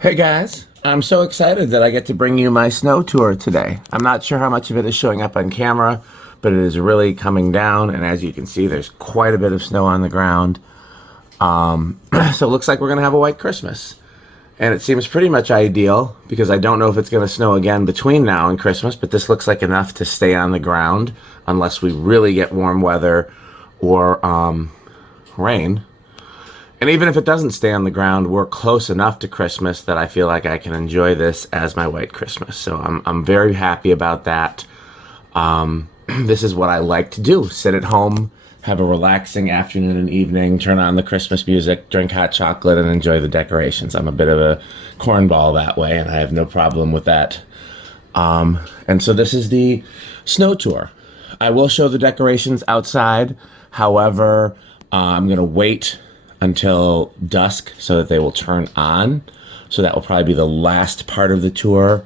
Hey guys, I'm so excited that I get to bring you my snow tour today. I'm not sure how much of it is showing up on camera, but it is really coming down, and as you can see, there's quite a bit of snow on the ground. So it looks like we're gonna have a white Christmas. And it seems pretty much ideal because I don't know if it's gonna snow again between now and Christmas, but this looks like enough to stay on the ground unless we really get warm weather or rain. And even if it doesn't stay on the ground, we're close enough to Christmas that I feel like I can enjoy this as my white Christmas. So I'm very happy about that. This is what I like to do. Sit at home, have a relaxing afternoon and evening, turn on the Christmas music, drink hot chocolate, and enjoy the decorations. I'm a bit of a cornball that way, and I have no problem with that. And so this is the snow tour. I will show the decorations outside. However, I'm going to wait until dusk so that they will turn on. So that will probably be the last part of the tour.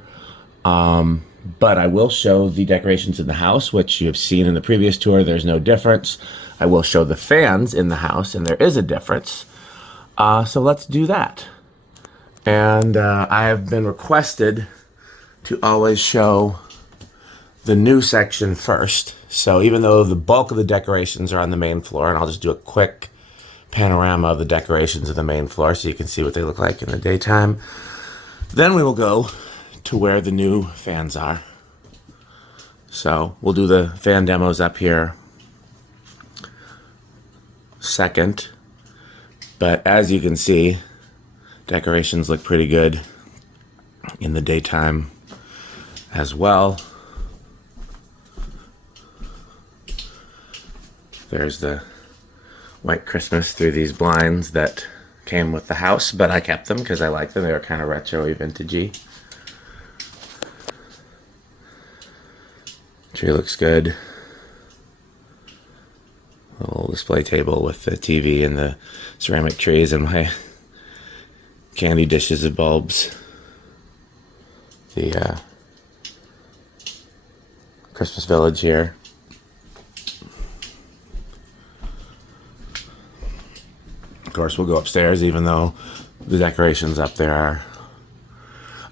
But I will show the decorations in the house, which you have seen in the previous tour. There's no difference. I will show the fans in the house, and there is a difference. So let's do that. And I have been requested to always show the new section first. So even though the bulk of the decorations are on the main floor, and I'll just do a quick panorama of the decorations of the main floor so you can see what they look like in the daytime. Then we will go to where the new fans are. So we'll do the fan demos up here second. But as you can see, decorations look pretty good in the daytime as well. There's the white Christmas through these blinds that came with the house, but I kept them because I like them. They were kind of retro-y, vintagey. Tree looks good. Little display table with the TV and the ceramic trees and my candy dishes of bulbs. The Christmas village here. Of course, we'll go upstairs, even though the decorations up there are,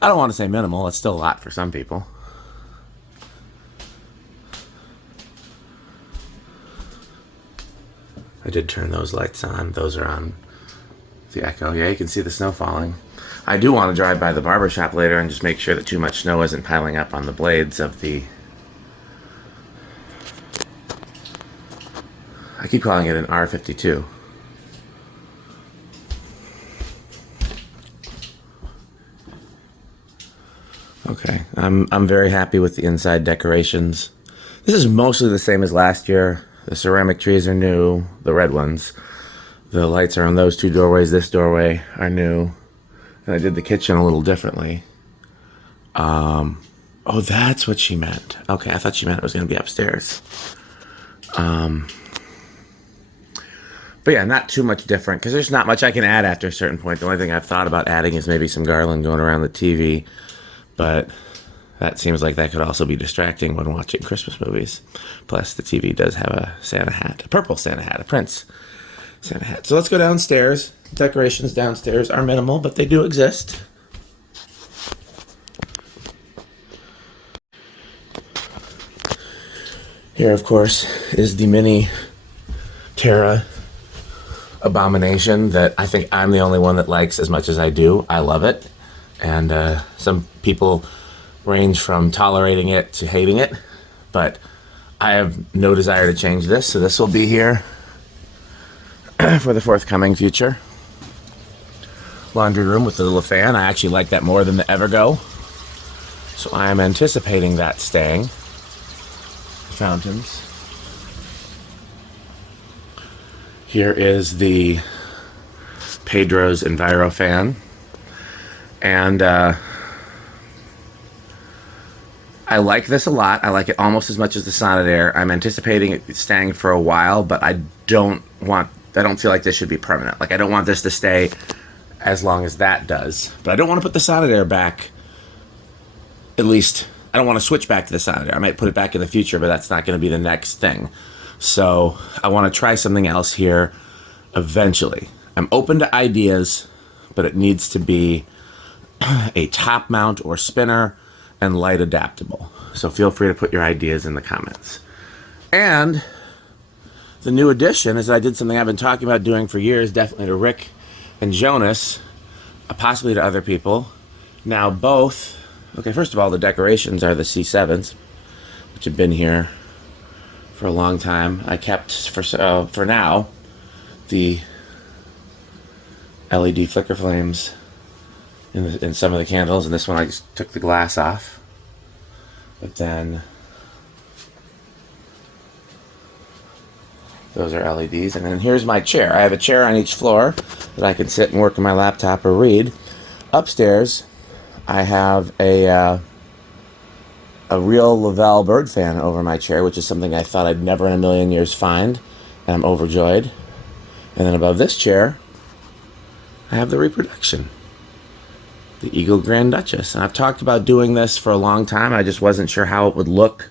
I don't want to say minimal, it's still a lot for some people. I did turn those lights on. Those are on the Echo. Yeah, you can see the snow falling. I do want to drive by the barber shop later and just make sure that too much snow isn't piling up on the blades of the, I keep calling it an R52. Okay, I'm very happy with the inside decorations. This is mostly the same as last year. The ceramic trees are new, the red ones. The lights are on those two doorways. This doorway are new. And I did the kitchen a little differently. Oh, that's what she meant. Okay, I thought she meant it was going to be upstairs. But yeah, not too much different, because there's not much I can add after a certain point. The only thing I've thought about adding is maybe some garland going around the TV. But that seems like that could also be distracting when watching Christmas movies. Plus, the TV does have a Santa hat, a purple Santa hat, a Prince Santa hat. So let's go downstairs. Decorations downstairs are minimal, but they do exist. Here, of course, is the mini Terra abomination that I think I'm the only one that likes as much as I do. I love it. And some people range from tolerating it to hating it, but I have no desire to change this, so this will be here for the forthcoming future. Laundry room with the LeFan. I actually like that more than the Evergo, so I am anticipating that staying. Fountains. Here is the Pedro's Envirofan. And I like this a lot. I like it almost as much as the Sonnet Air. I'm anticipating it staying for a while, but I don't feel like this should be permanent. Like, I don't want this to stay as long as that does. But I don't want to put the Sonnet Air back. At least, I don't want to switch back to the Sonnet Air. I might put it back in the future, but that's not going to be the next thing. So I want to try something else here eventually. I'm open to ideas, but it needs to be a top mount or spinner, and light adaptable. So feel free to put your ideas in the comments. And the new addition is that I did something I've been talking about doing for years, definitely to Rick and Jonas, possibly to other people. Now both, okay, first of all, the decorations are the C7s, which have been here for a long time. I kept, for now, the LED flicker flames in some of the candles, and this one I just took the glass off. But then those are LEDs. And then here's my chair. I have a chair on each floor that I can sit and work on my laptop or read. Upstairs, I have a real Lavelle bird fan over my chair, which is something I thought I'd never in a million years find, and I'm overjoyed. And then above this chair, I have the reproduction, the Eagle Grand Duchess. And I've talked about doing this for a long time. I just wasn't sure how it would look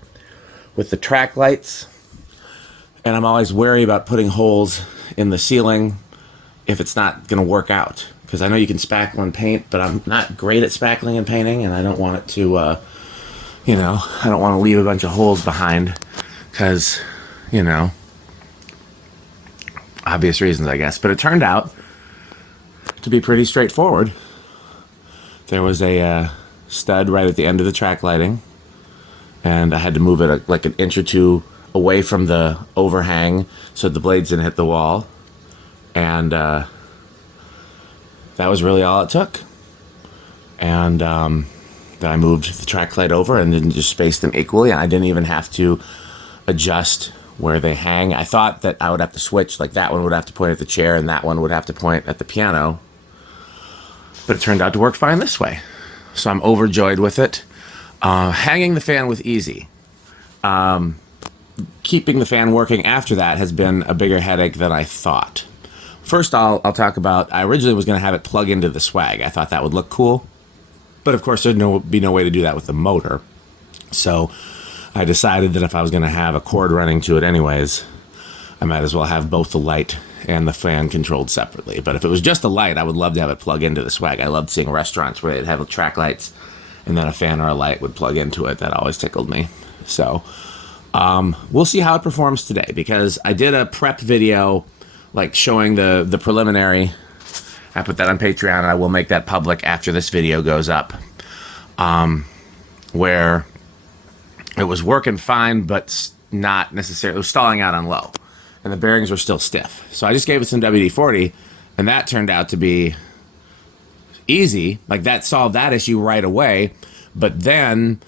with the track lights. And I'm always wary about putting holes in the ceiling if it's not going to work out. Because I know you can spackle and paint, but I'm not great at spackling and painting, and I don't want it to, I don't want to leave a bunch of holes behind because, obvious reasons, I guess. But it turned out to be pretty straightforward. There was a stud right at the end of the track lighting, and I had to move it like an inch or two away from the overhang so the blades didn't hit the wall. And that was really all it took. And then I moved the track light over and then just spaced them equally. And I didn't even have to adjust where they hang. I thought that I would have to switch, like that one would have to point at the chair and that one would have to point at the piano. But it turned out to work fine this way. So I'm overjoyed with it. Hanging the fan was easy. Keeping the fan working after that has been a bigger headache than I thought. First, I'll talk about, I originally was going to have it plug into the swag. I thought that would look cool. But of course, there'd be no way to do that with the motor. So I decided that if I was going to have a cord running to it anyways, I might as well have both the light and the fan controlled separately. But if it was just a light, I would love to have it plug into the swag. I loved seeing restaurants where they'd have track lights and then a fan or a light would plug into it. That always tickled me. So we'll see how it performs today, because I did a prep video like showing the preliminary. I put that on Patreon, and I will make that public after this video goes up, where it was working fine, but not necessarily, it was stalling out on low, and the bearings were still stiff. So I just gave it some WD-40, and that turned out to be easy. Like, that solved that issue right away. But then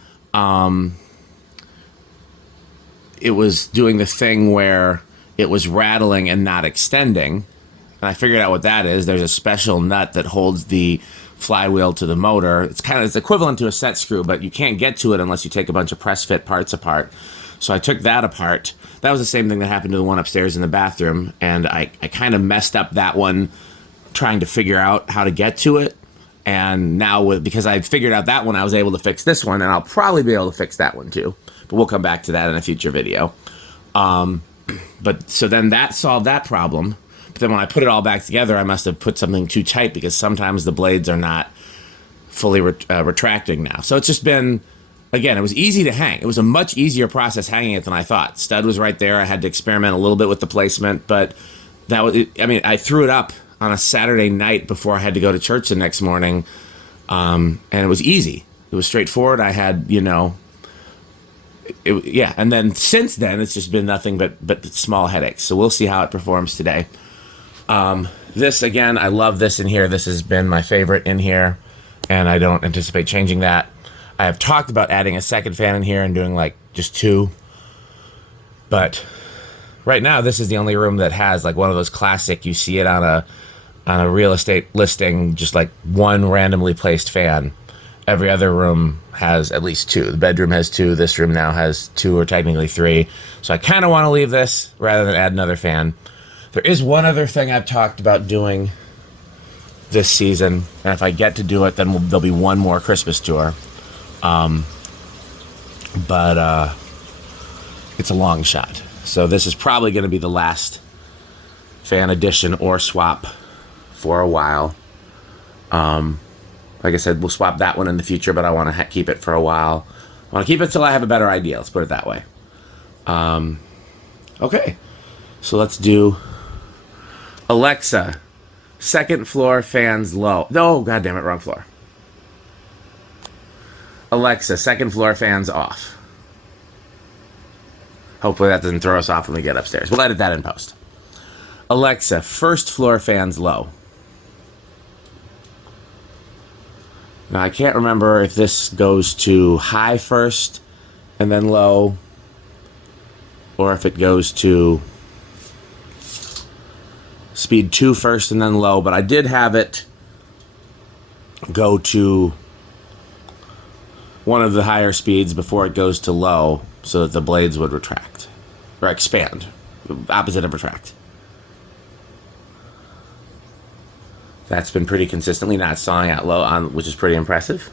it was doing the thing where it was rattling and not extending. And I figured out what that is. There's a special nut that holds the flywheel to the motor. It's equivalent to a set screw, but you can't get to it unless you take a bunch of press fit parts apart. So I took that apart. That was the same thing that happened to the one upstairs in the bathroom, and I kind of messed up that one trying to figure out how to get to it. And now, because I figured out that one, I was able to fix this one, and I'll probably be able to fix that one too. But we'll come back to that in a future video. But so then that solved that problem. But then when I put it all back together, I must have put something too tight, because sometimes the blades are not fully retracting now. So it's just been, again, it was easy to hang. It was a much easier process hanging it than I thought. Stud was right there. I had to experiment a little bit with the placement, but that was, I threw it up on a Saturday night before I had to go to church the next morning. And it was easy. It was straightforward. I had, and then since then, it's just been nothing but small headaches. So we'll see how it performs today. This, again, I love this in here. This has been my favorite in here, and I don't anticipate changing that. I have talked about adding a second fan in here and doing like just two. But right now, this is the only room that has like one of those classic, you see it on a real estate listing, just like one randomly placed fan. Every other room has at least two. The bedroom has two. This room now has two, or technically three. So I kind of want to leave this rather than add another fan. There is one other thing I've talked about doing this season, and if I get to do it, then there'll be one more Christmas tour. But it's a long shot. So this is probably going to be the last fan addition or swap for a while. Like I said, we'll swap that one in the future, but I want to keep it for a while. I want to keep it till I have a better idea. Let's put it that way. Okay, so let's do Alexa, second floor fans low. No, God damn it, wrong floor. Alexa, second floor fans off. Hopefully that doesn't throw us off when we get upstairs. We'll edit that in post. Alexa, first floor fans low. Now, I can't remember if this goes to high first and then low, or if it goes to speed 2 first and then low, but I did have it go to one of the higher speeds before it goes to low so that the blades would retract, or expand, opposite of retract. That's been pretty consistently not stalling out low, which is pretty impressive.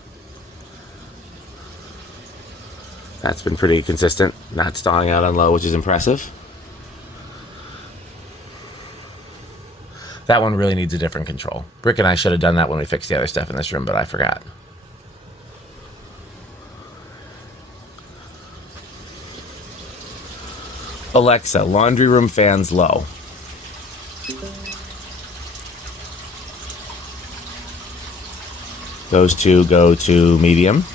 That's been pretty consistent, not stalling out on low, which is impressive. That one really needs a different control. Brick and I should have done that when we fixed the other stuff in this room, but I forgot. Alexa, laundry room fans low. Those two go to medium.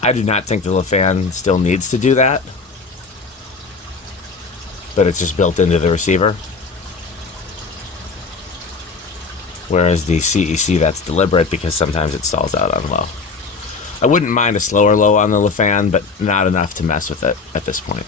I do not think the LeFan still needs to do that, but it's just built into the receiver. Whereas the CEC, that's deliberate because sometimes it stalls out on low. I wouldn't mind a slower low on the LeFan, but not enough to mess with it at this point.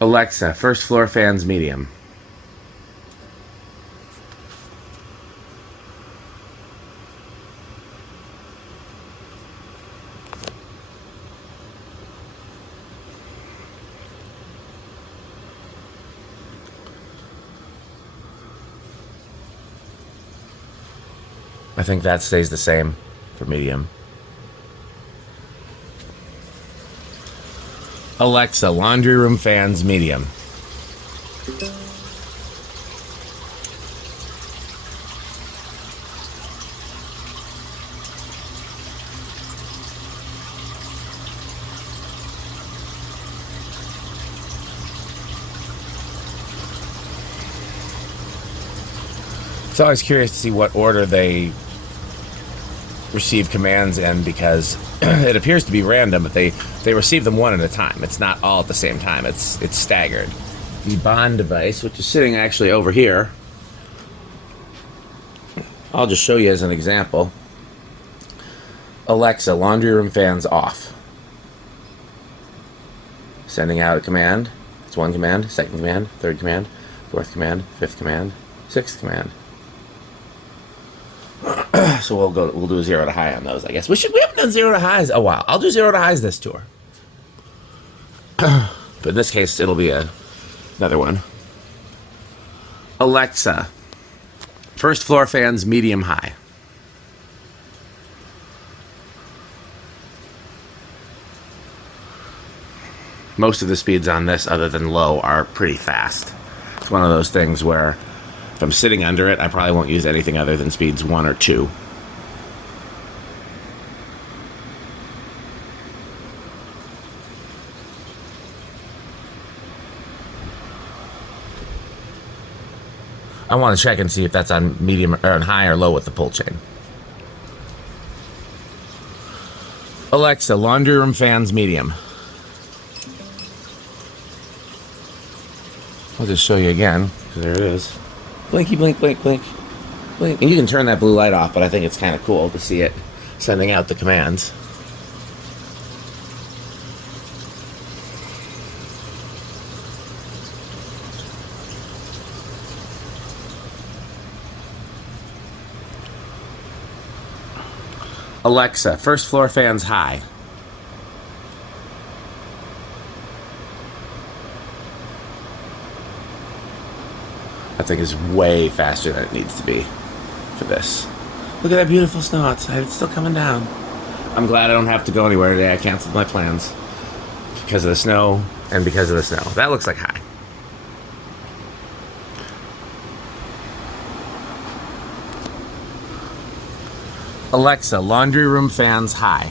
Alexa, first floor fans medium. I think that stays the same for medium. Alexa, laundry room fans medium. It's always curious to see what order they receive commands in, because it appears to be random, but they receive them one at a time. It's not all at the same time. It's staggered. The bond device, which is sitting actually over here, I'll just show you as an example. Alexa, laundry room fans off. Sending out a command. It's one command, second command, third command, fourth command, fifth command, sixth command. So we'll do 0 to high on those, I guess. We haven't done 0 to highs a while. I'll do 0 to highs this tour. But in this case, it'll be another one. Alexa, first floor fans medium high. Most of the speeds on this, other than low, are pretty fast. It's one of those things where if I'm sitting under it, I probably won't use anything other than speeds 1 or 2. I want to check and see if that's on medium or on high or low with the pull chain. Alexa, laundry room fans medium. I'll just show you again. There it is. Blinky, blink, blink, blink, blink. And you can turn that blue light off, but I think it's kind of cool to see it sending out the commands. Alexa, first floor fans high. That thing is way faster than it needs to be for this. Look at that beautiful snow outside. It's still coming down. I'm glad I don't have to go anywhere today. I canceled my plans because of the snow and because of the snow. That looks like high. Alexa, laundry room fans high.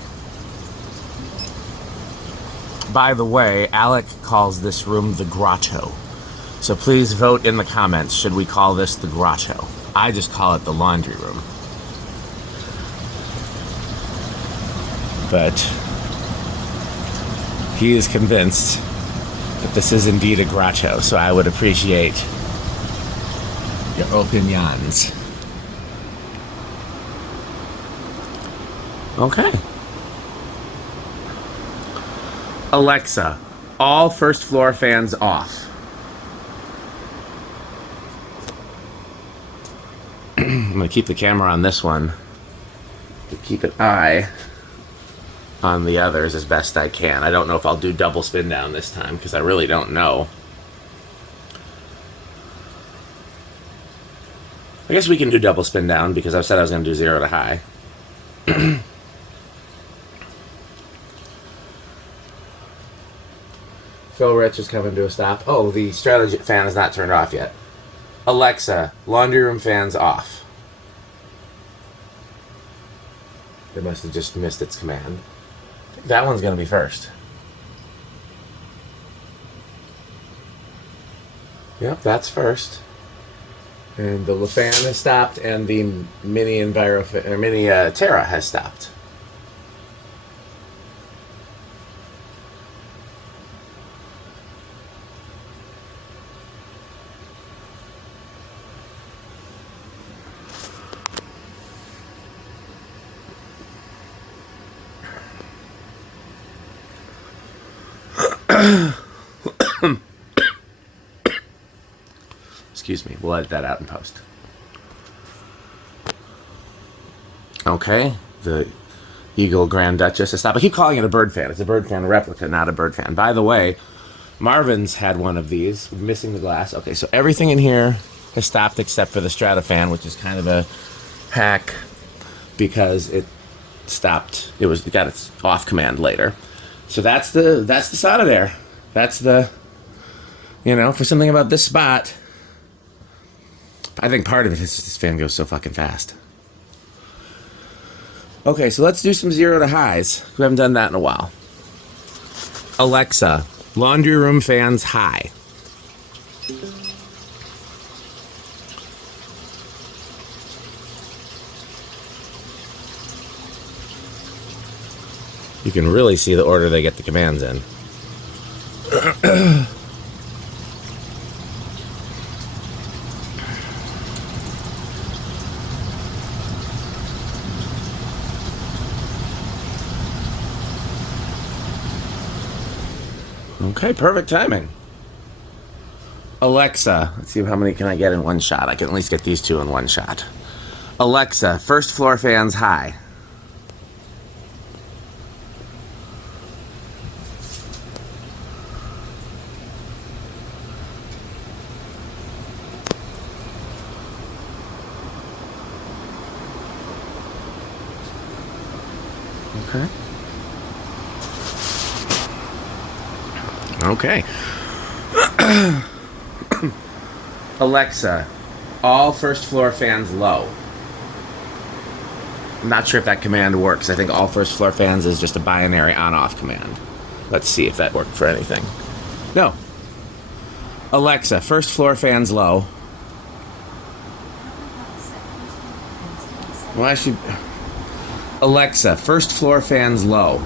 By the way, Alec calls this room the grotto. So please vote in the comments, should we call this the grotto? I just call it the laundry room. But he is convinced that this is indeed a grotto, so I would appreciate your opinions. Okay. Alexa, all first floor fans off. I'm going to keep the camera on this one to keep an eye on the others as best I can. I don't know if I'll do double spin down this time because I really don't know. I guess we can do double spin down because I said I was going to do 0 to high. Phil Rich is coming to a stop. Oh, the Strato-Fan is not turned off yet. Alexa, laundry room fans off. It must have just missed its command. That one's going to be first. Yep, that's first. And the LeFan has stopped, and the mini Envirofan or mini Terra has stopped. Excuse me, we'll edit that out in post. Okay, the Eagle Grand Duchess has stopped. I keep calling it a bird fan. It's a bird fan replica, not a bird fan. By the way, Marvin's had one of these, missing the glass. Okay, so everything in here has stopped except for the Strato-Fan, which is kind of a hack because it stopped. It got its off command later. So that's the side of there. That's the, for something about this spot. I think part of it is just this fan goes so fucking fast. Okay, so let's do some 0 to highs. We haven't done that in a while. Alexa, laundry room fans high. You can really see the order they get the commands in. Okay, perfect timing. Alexa, let's see how many can I get in one shot. I can at least get these two in one shot. Alexa, first floor fans high. Okay. Okay. Alexa, all first floor fans low. I'm not sure if that command works. I think all first floor fans is just a binary on-off command. Let's see if that worked for anything. No. Alexa, first floor fans low. Why should... Alexa, first floor fans low.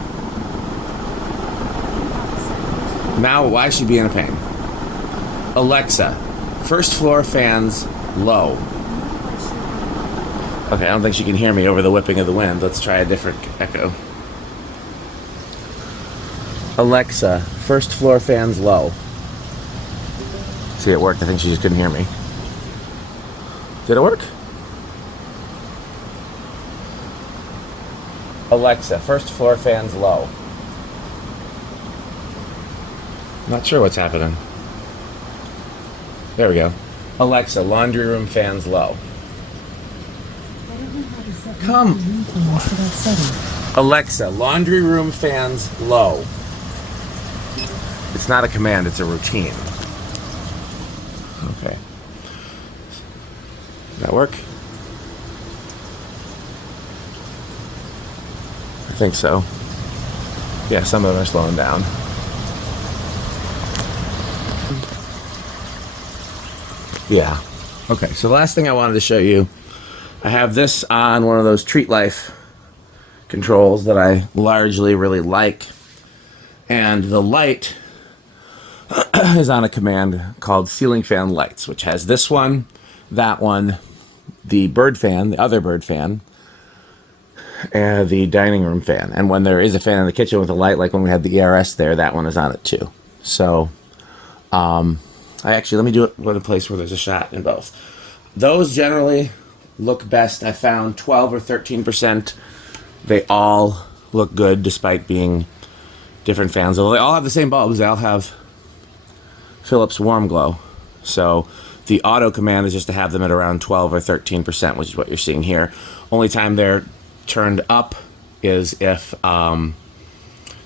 Now, why is she being a pain? Alexa, first floor fans low. Okay, I don't think she can hear me over the whipping of the wind. Let's try a different echo. Alexa, first floor fans low. See, it worked. I think she just couldn't hear me. Did it work? Alexa, first floor fans low. Not sure what's happening. There we go. Alexa, laundry room fans low. I don't know how to set Come. for that setting. Alexa, laundry room fans low. It's not a command, it's a routine. Okay. Does that work? I think so. Yeah, some of them are slowing down. Yeah. Okay, so the last thing I wanted to show you, I have this on one of those Treat Life controls that I largely really like. And the light is on a command called Ceiling Fan Lights, which has this one, that one, the bird fan, the other bird fan, and the dining room fan. And when there is a fan in the kitchen with a light, like when we had the ERS there, that one is on it too. So, let me do it in a place where there's a shot in both. Those generally look best. I found 12 or 13%. They all look good despite being different fans. Although they all have the same bulbs, they all have Philips Warm Glow. So the auto command is just to have them at around 12 or 13%, which is what you're seeing here. Only time they're turned up is if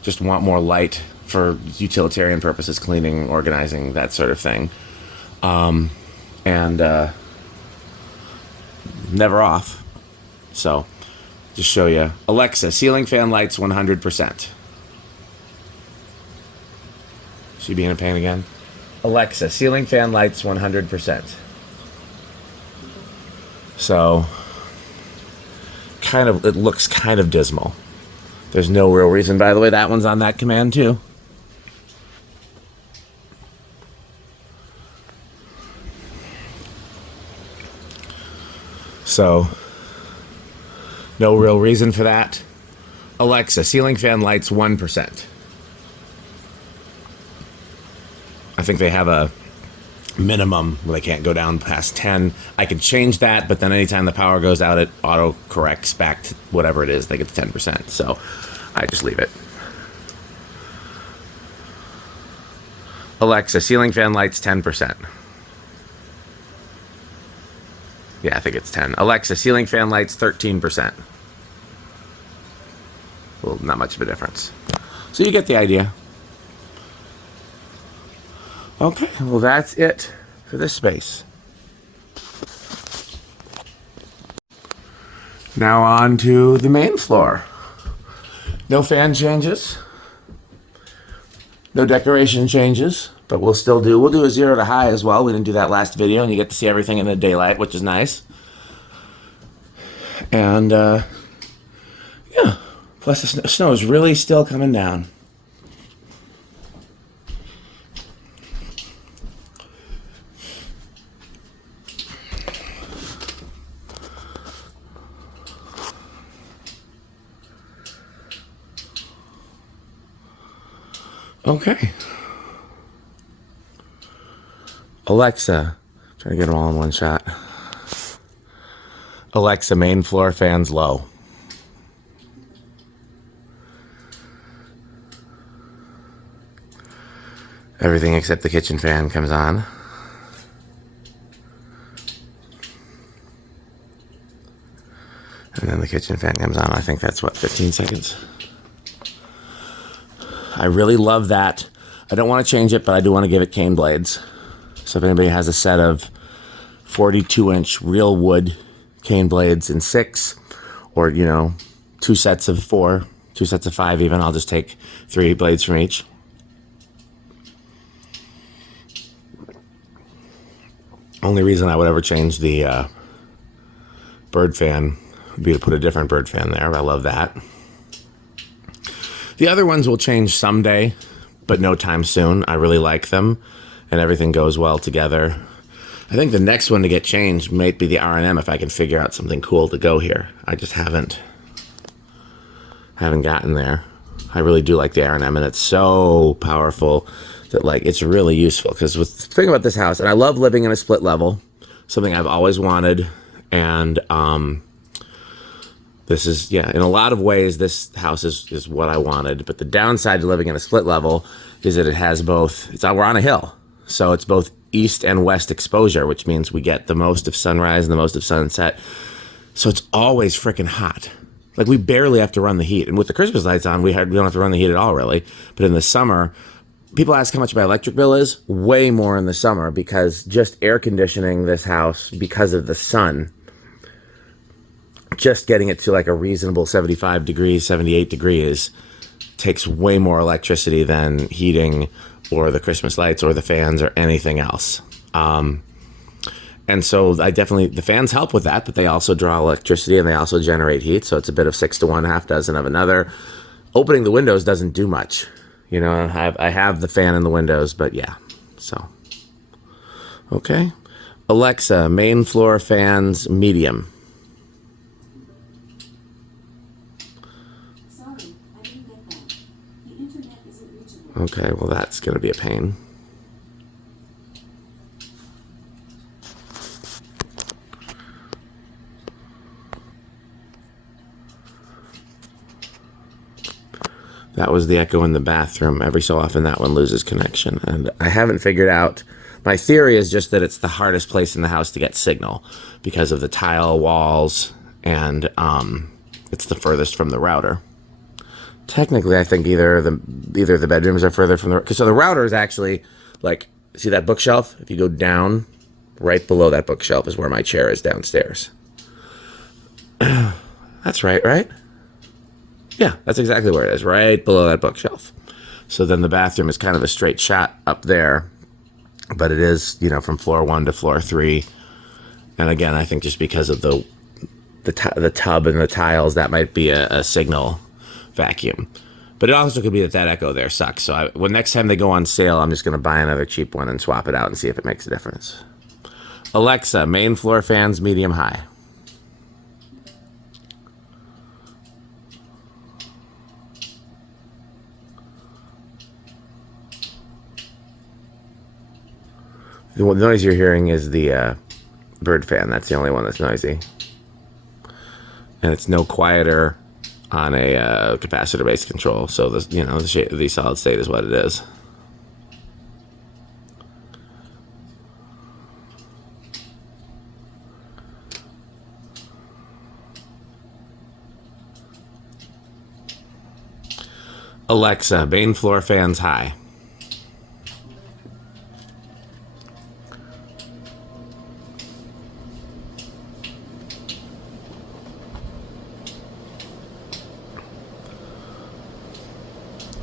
just want more light for utilitarian purposes, cleaning, organizing, that sort of thing. Never off. So just show you. Alexa, ceiling fan lights 100%. She being a pain again? Alexa, ceiling fan lights 100%. So it looks kind of dismal. There's no real reason. By the way, that one's on that command too. So, no real reason for that. Alexa, ceiling fan lights 1%. I think they have a minimum where they can't go down past 10. I can change that, but then anytime the power goes out, it auto corrects back to whatever it is. They get to 10%. So, I just leave it. Alexa, ceiling fan lights 10%. Yeah, I think it's 10. Alexa, ceiling fan lights 13%. Well, not much of a difference. So you get the idea. Okay, well that's it for this space. Now on to the main floor. No fan changes. No decoration changes. But we'll do a 0 to high as well. We didn't do that last video, and you get to see everything in the daylight, which is nice. And, yeah. Plus, the snow is really still coming down. Okay. Alexa, try to get them all in one shot. Alexa, main floor fans low. Everything except the kitchen fan comes on. And then the kitchen fan comes on. I think that's what, 15 seconds? I really love that. I don't want to change it, but I do want to give it cane blades. So if anybody has a set of 42-inch real wood cane blades in 6, or, 2 sets of 4, 2 sets of 5 even, I'll just take 3 blades from each. Only reason I would ever change the bird fan would be to put a different bird fan there. I love that. The other ones will change someday, but no time soon. I really like them, and everything goes well together. I think the next one to get changed might be the R&M if I can figure out something cool to go here. I just haven't gotten there. I really do like the R&M, and it's so powerful that it's really useful. Because the thing about this house, and I love living in a split level, something I've always wanted, and this is, in a lot of ways, this house is what I wanted. But the downside to living in a split level is that it has both. We're on a hill. So it's both east and west exposure, which means we get the most of sunrise and the most of sunset. So it's always freaking hot. Like, we barely have to run the heat. And with the Christmas lights on, we don't have to run the heat at all, really. But in the summer, people ask how much my electric bill is. Way more in the summer, because just air conditioning this house, because of the sun, just getting it to like a reasonable 75 degrees, 78 degrees, takes way more electricity than heating or the Christmas lights or the fans or anything else. And so the fans help with that, but they also draw electricity and they also generate heat. So it's a bit of 6 to 1, half dozen of another. Opening the windows doesn't do much. You know, I have the fan in the windows, but yeah, so. Okay. Alexa, main floor fans, medium. Sorry, I didn't get that. The internet isn't reachable. Okay, well, that's going to be a pain. That was the echo in the bathroom. Every so often that one loses connection. And I haven't figured out. My theory is just that it's the hardest place in the house to get signal because of the tile walls, and it's the furthest from the router. Technically, I think either the bedrooms are further from the... So the router is actually, like, see that bookshelf? If you go down, right below that bookshelf is where my chair is downstairs. That's right? Yeah, that's exactly where it is, right below that bookshelf. So then the bathroom is kind of a straight shot up there, but it is, you know, from floor 1 to floor 3. And again, I think just because of the tub and the tiles, that might be a signal vacuum. But it also could be that echo there sucks. So when next time they go on sale, I'm just going to buy another cheap one and swap it out and see if it makes a difference. Alexa, main floor fans, medium high. The noise you're hearing is the bird fan. That's the only one that's noisy. And it's no quieter on a capacitor-based control. So the solid state is what it is. Alexa, main floor fans high.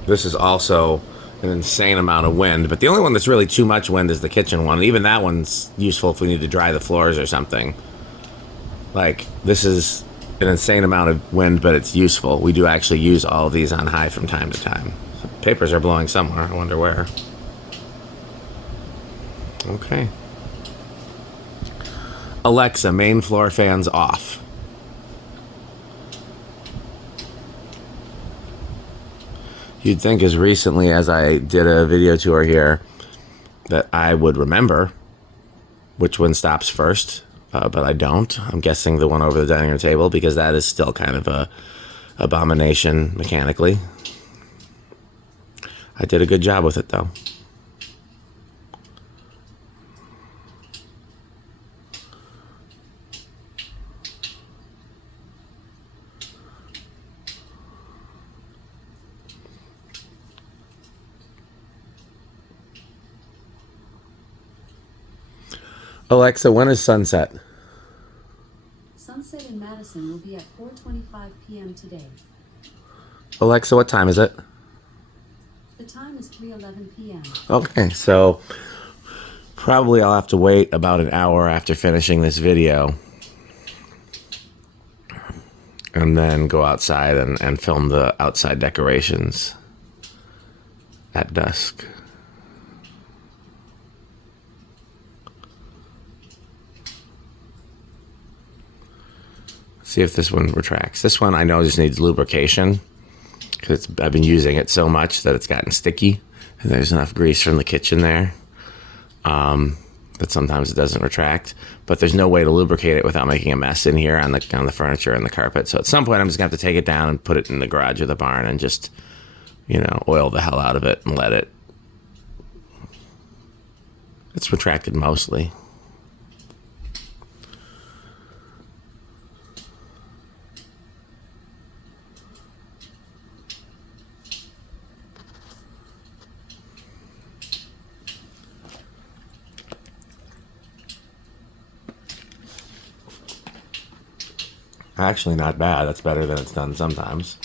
This is also an insane amount of wind, but the only one that's really too much wind is the kitchen one. Even that one's useful if we need to dry the floors or something. Like, this is an insane amount of wind, but it's useful. We do actually use all of these on high from time to time. So papers are blowing somewhere. I wonder where. Okay. Alexa, main floor fans off. You'd think as recently as I did a video tour here that I would remember which one stops first, but I don't. I'm guessing the one over the dining room table, because that is still kind of a abomination mechanically. I did a good job with it, though. Alexa, when is sunset? Sunset in Madison will be at 4:25 p.m. today. Alexa, what time is it? The time is 3:11 p.m. Okay, so probably I'll have to wait about an hour after finishing this video and then go outside and film the outside decorations at dusk. See if this one retracts. This one I know just needs lubrication because I've been using it so much that it's gotten sticky, and there's enough grease from the kitchen there that sometimes it doesn't retract. But there's no way to lubricate it without making a mess in here on the furniture and the carpet. So at some point I'm just gonna have to take it down and put it in the garage or the barn and just, you know, oil the hell out of it and let it It's retracted mostly. Actually, not bad. That's better than it's done sometimes.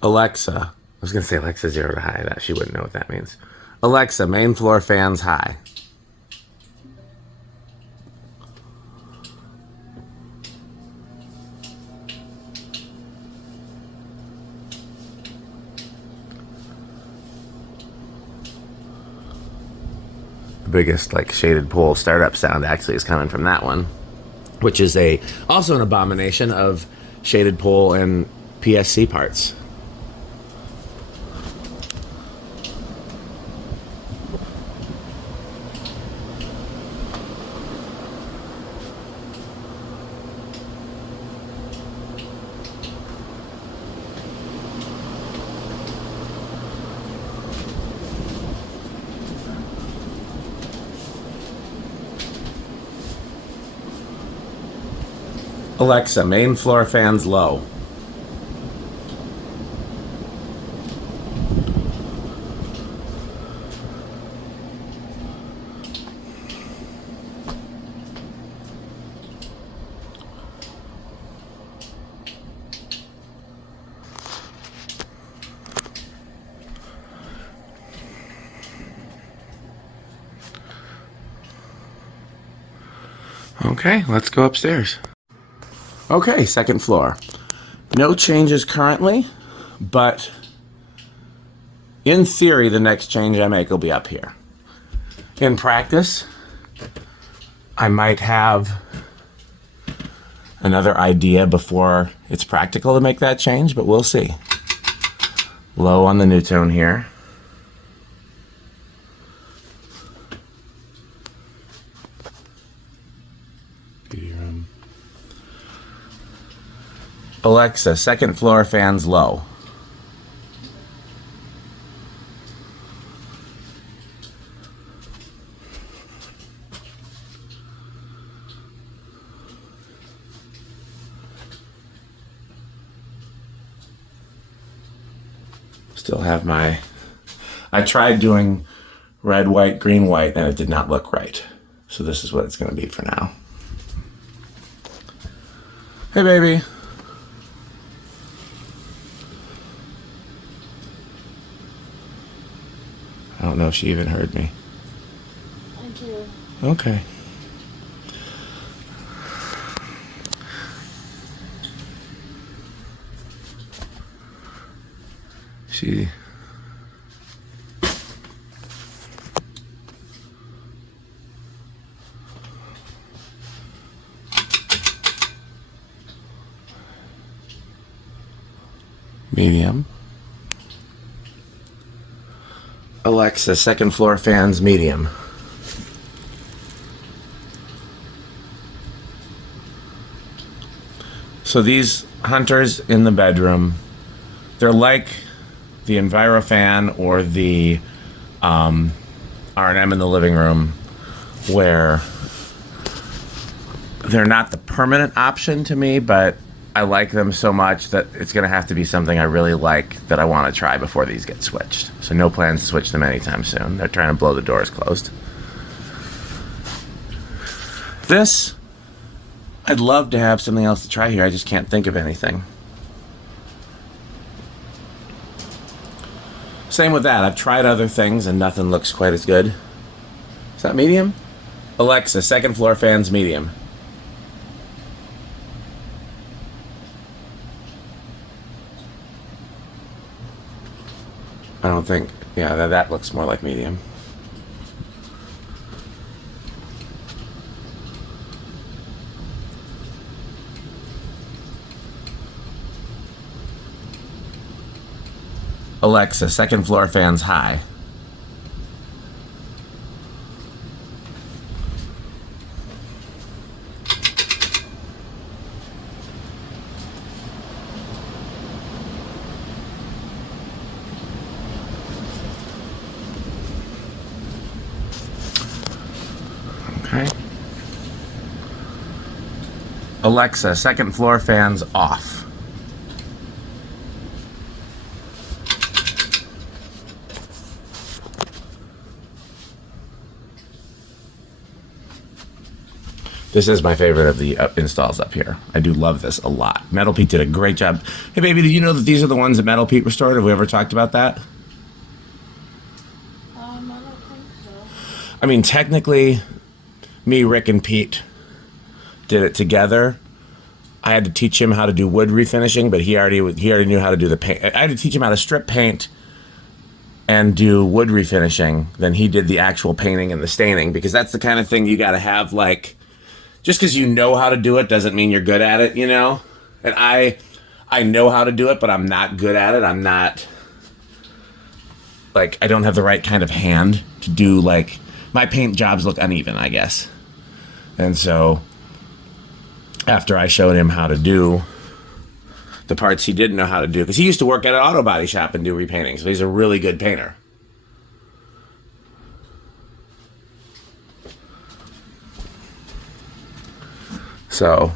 Alexa. I was going to say Alexa 0 to high. That she wouldn't know what that means. Alexa, main floor fans high. The biggest like shaded pool startup sound actually is coming from that one, which is also an abomination of shaded pole and PSC parts. Alexa, main floor fans low. Okay, let's go upstairs. Okay, second floor. No changes currently, but in theory, the next change I make will be up here. In practice, I might have another idea before it's practical to make that change, but we'll see. Low on the Nutone here. Alexa, second floor fans low. Still have I tried doing red, white, green, white, and it did not look right. So this is what it's going to be for now. Hey, baby. I don't know if she even heard me. I do. Okay. She... Medium. Alexa, second floor fans, medium. So these hunters in the bedroom, they're like the Envirofan or the R&M in the living room, where they're not the permanent option to me, but I like them so much that it's going to have to be something I really like that I want to try before these get switched. So no plans to switch them anytime soon. They're trying to blow the doors closed. This, I'd love to have something else to try here. I just can't think of anything. Same with that. I've tried other things and nothing looks quite as good. Is that medium? Alexa, second floor fans, medium. I don't think, yeah, that looks more like medium. Alexa, second floor fans high. Alexa, second floor fans off. This is my favorite of the installs up here. I do love this a lot. Metal Pete did a great job. Hey, baby, did you know that these are the ones that Metal Pete restored? Have we ever talked about that? I don't think so. I mean, technically, me, Rick, and Pete did it together. I had to teach him how to do wood refinishing, but he already knew how to do the paint. I had to teach him how to strip paint and do wood refinishing. Then he did the actual painting and the staining, because that's the kind of thing you got to have, like, just because you know how to do it doesn't mean you're good at it, you know? And I know how to do it, but I'm not good at it. I'm not, like, I don't have the right kind of hand to do, like, my paint jobs look uneven, I guess. And so after I showed him how to do the parts he didn't know how to do, because he used to work at an auto body shop and do repainting, so he's a really good painter. So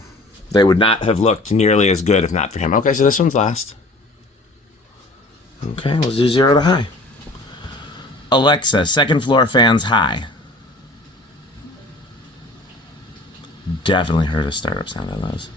they would not have looked nearly as good if not for him. Okay, so this one's last. Okay, we'll do 0 to high. Alexa, second floor fans high. Definitely heard a startup sound on those.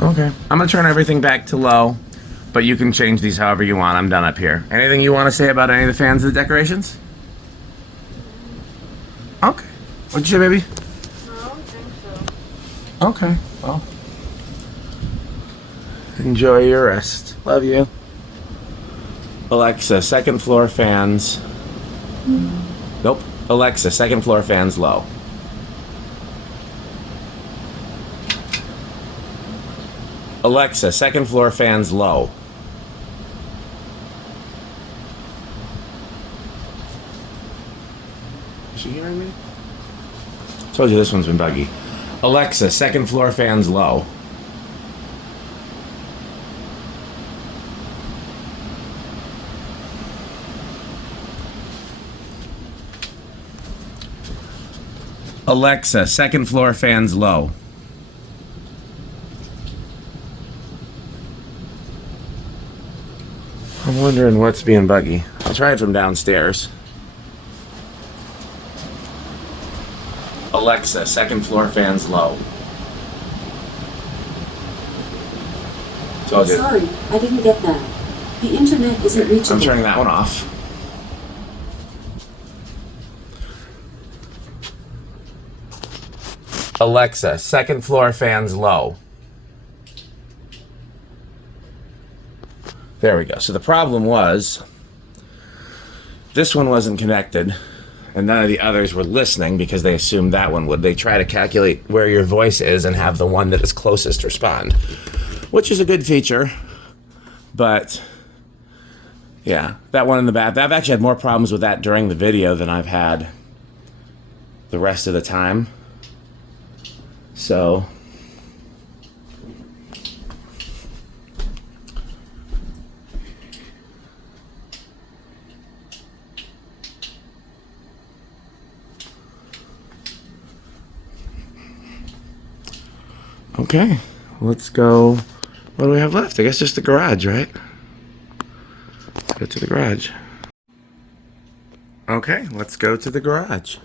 Okay, I'm gonna turn everything back to low, but you can change these however you want. I'm done up here. Anything you want to say about any of the fans or the decorations? Okay. What'd you say, baby? I don't think so. Okay, well. Enjoy your rest. Love you. Alexa, second floor fans. Nope. Alexa, second floor fans low. Alexa, second floor fans low. Is she hearing me? Told you this one's been buggy. Alexa, second floor fans low. Alexa, second floor fans low. I'm wondering what's being buggy. I'll try it from downstairs. Alexa, second floor fans low. Told you. Sorry, I didn't get that. The internet isn't reachable. I'm turning that one off. Alexa, second floor fans low. There we go. So the problem was this one wasn't connected and none of the others were listening because they assumed that one would. They try to calculate where your voice is and have the one that is closest respond, which is a good feature. But yeah, that one in the back, I've actually had more problems with that during the video than I've had the rest of the time. So okay, let's go. What do we have left? I guess just the garage, right? Let's go to the garage. Okay, let's go to the garage.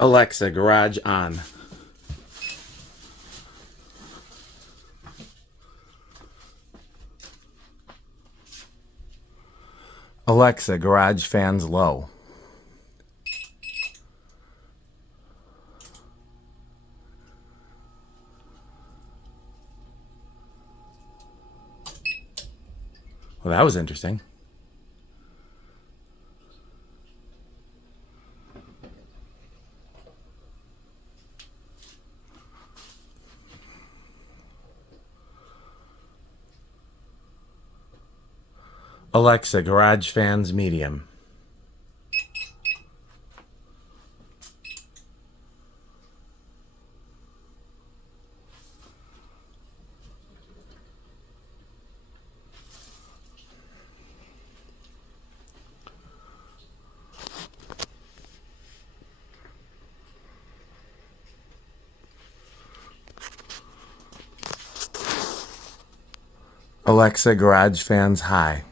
Alexa, garage on. Alexa, garage fans low. Well, that was interesting. Alexa, garage fans medium. Alexa, garage fans high.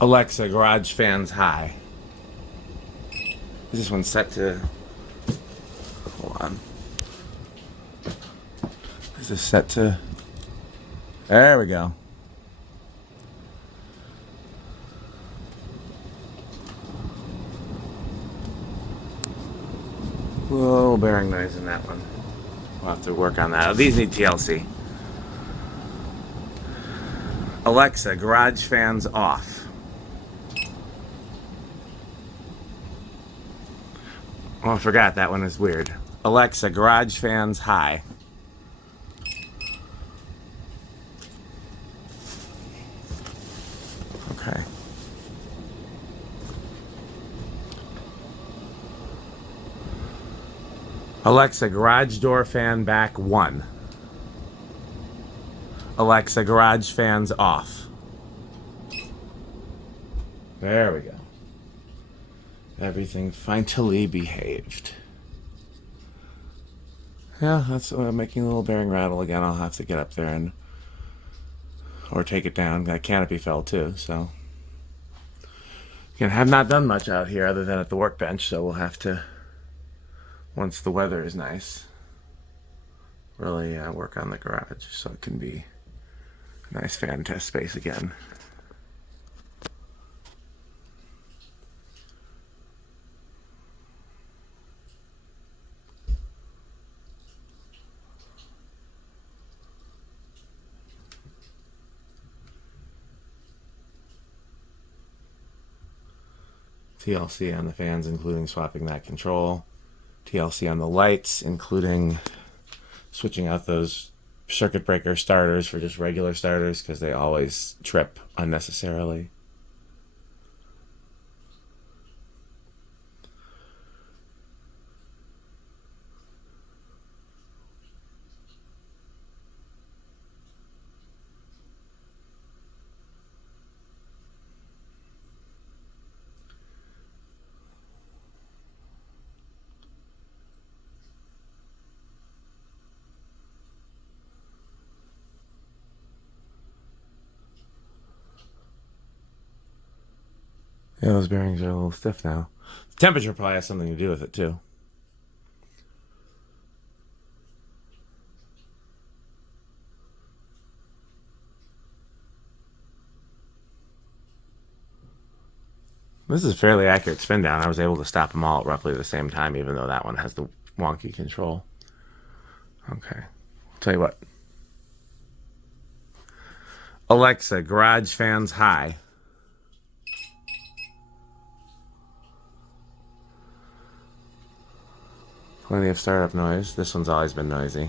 Alexa, garage fans high. Is this one set to... Hold on. Is this set to... There we go. Whoa, bearing noise in that one. We'll have to work on that. Oh, these need TLC. Alexa, garage fans off. Oh, I forgot that one is weird. Alexa, garage fans high. Okay. Alexa, garage door fan back 1. Alexa, garage fans off. There we go. Everything finally behaved. Yeah, that's making a little bearing rattle again. I'll have to get up there and or take it down. That canopy fell too, so again, have not done much out here other than at the workbench, so we'll have to, once the weather is nice, really work on the garage so it can be a nice fan test space again. TLC on the fans, including swapping that control. TLC on the lights, including switching out those circuit breaker starters for just regular starters because they always trip unnecessarily. Yeah, those bearings are a little stiff now. The temperature probably has something to do with it too. This is a fairly accurate spin down. I was able to stop them all at roughly the same time, even though that one has the wonky control. Okay, I'll tell you what. Alexa, garage fans high. Plenty of startup noise. This one's always been noisy.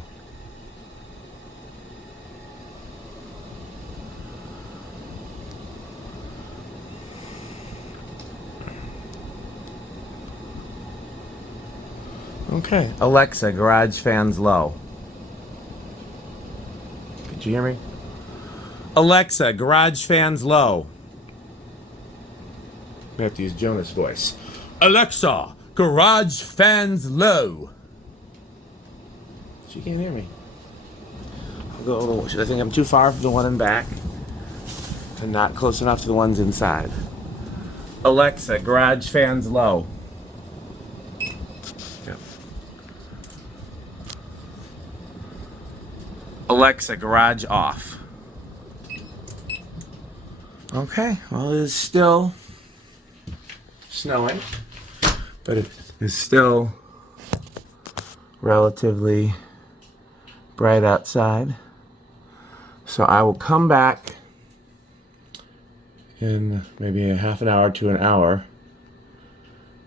Okay, Alexa, garage fans low. Could you hear me? Alexa, garage fans low. We have to use Jonas' voice. Alexa, garage fans low. She can't hear me. I'll go a little. I think I'm too far from the one in back and not close enough to the ones inside. Alexa, garage fans low. Yep. Alexa, garage off. Okay, well, it is still snowing, but it is still relatively bright outside. So I will come back in maybe a half an hour to an hour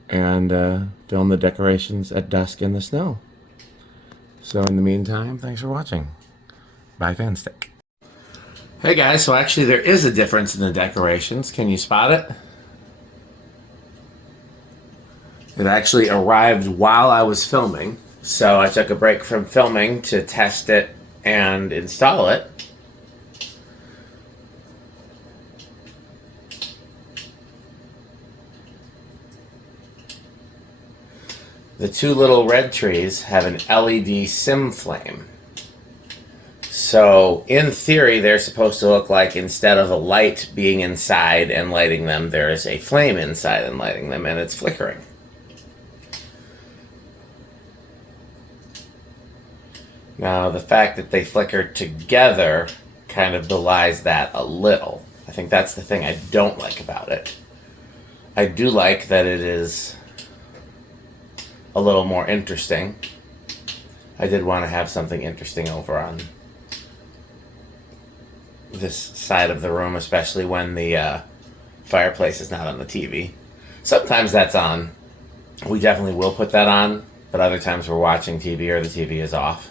and film the decorations at dusk in the snow. So in the meantime, thanks for watching. Bye, Fanstick. Hey guys, so actually there is a difference in the decorations. Can you spot it? It actually arrived while I was filming. So I took a break from filming to test it and install it. The two little red trees have an LED sim flame. So in theory, they're supposed to look like instead of a light being inside and lighting them, there is a flame inside and lighting them, and it's flickering. Now, the fact that they flicker together kind of belies that a little. I think that's the thing I don't like about it. I do like that it is a little more interesting. I did want to have something interesting over on this side of the room, especially when the fireplace is not on the TV. Sometimes that's on. We definitely will put that on, but other times we're watching TV or the TV is off.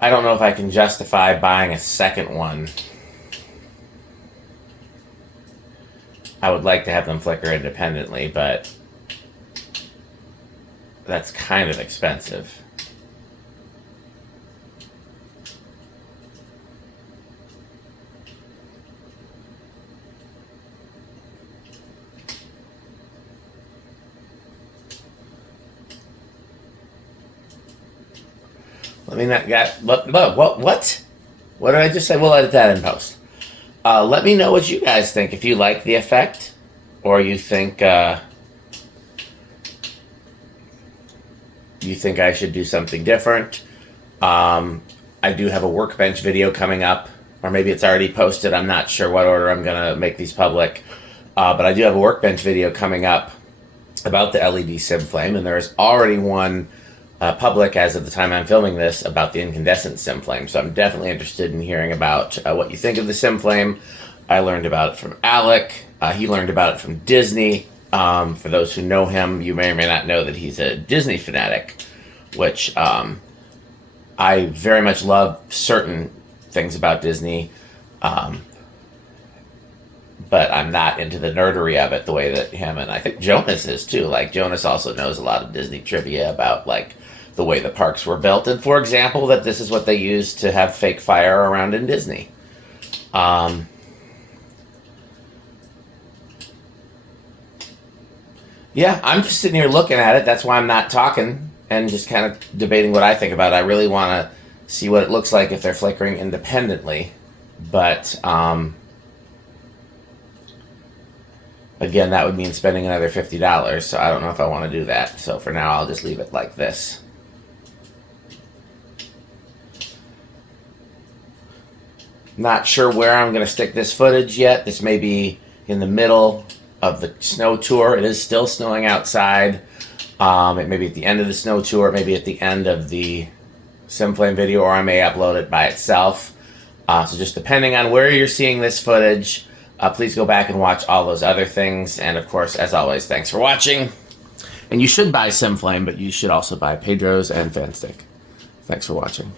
I don't know if I can justify buying a second one. I would like to have them flicker independently, but that's kind of expensive. Let me not get what? What did I just say? We'll edit that in post. Let me know what you guys think. If you like the effect, or you think I should do something different. I do have a workbench video coming up, or maybe it's already posted. I'm not sure what order I'm gonna make these public, but I do have a workbench video coming up about the LED sim flame, and there is already one public as of the time I'm filming this about the incandescent sim flame. So I'm definitely interested in hearing about what you think of the sim flame. I learned about it from Alec. He learned about it from Disney. For those who know him, you may or may not know that he's a Disney fanatic, which I very much love certain things about Disney, but I'm not into the nerdery of it the way that him and I think Jonas is too. Like, Jonas also knows a lot of Disney trivia about like the way the parks were built, and for example, that this is what they used to have fake fire around in Disney. Yeah, I'm just sitting here looking at it. That's why I'm not talking and just kind of debating what I think about it. I really want to see what it looks like if they're flickering independently, but again, that would mean spending another $50, so I don't know if I want to do that. So for now, I'll just leave it like this. Not sure where I'm going to stick this footage yet. This may be in the middle of the snow tour. It is still snowing outside. It may be at the end of the snow tour. It may be at the end of the sim flame video, or I may upload it by itself. So just depending on where you're seeing this footage, please go back and watch all those other things. And of course, as always, thanks for watching. And you should buy sim flame, but you should also buy Pedro's and Fanstick. Thanks for watching.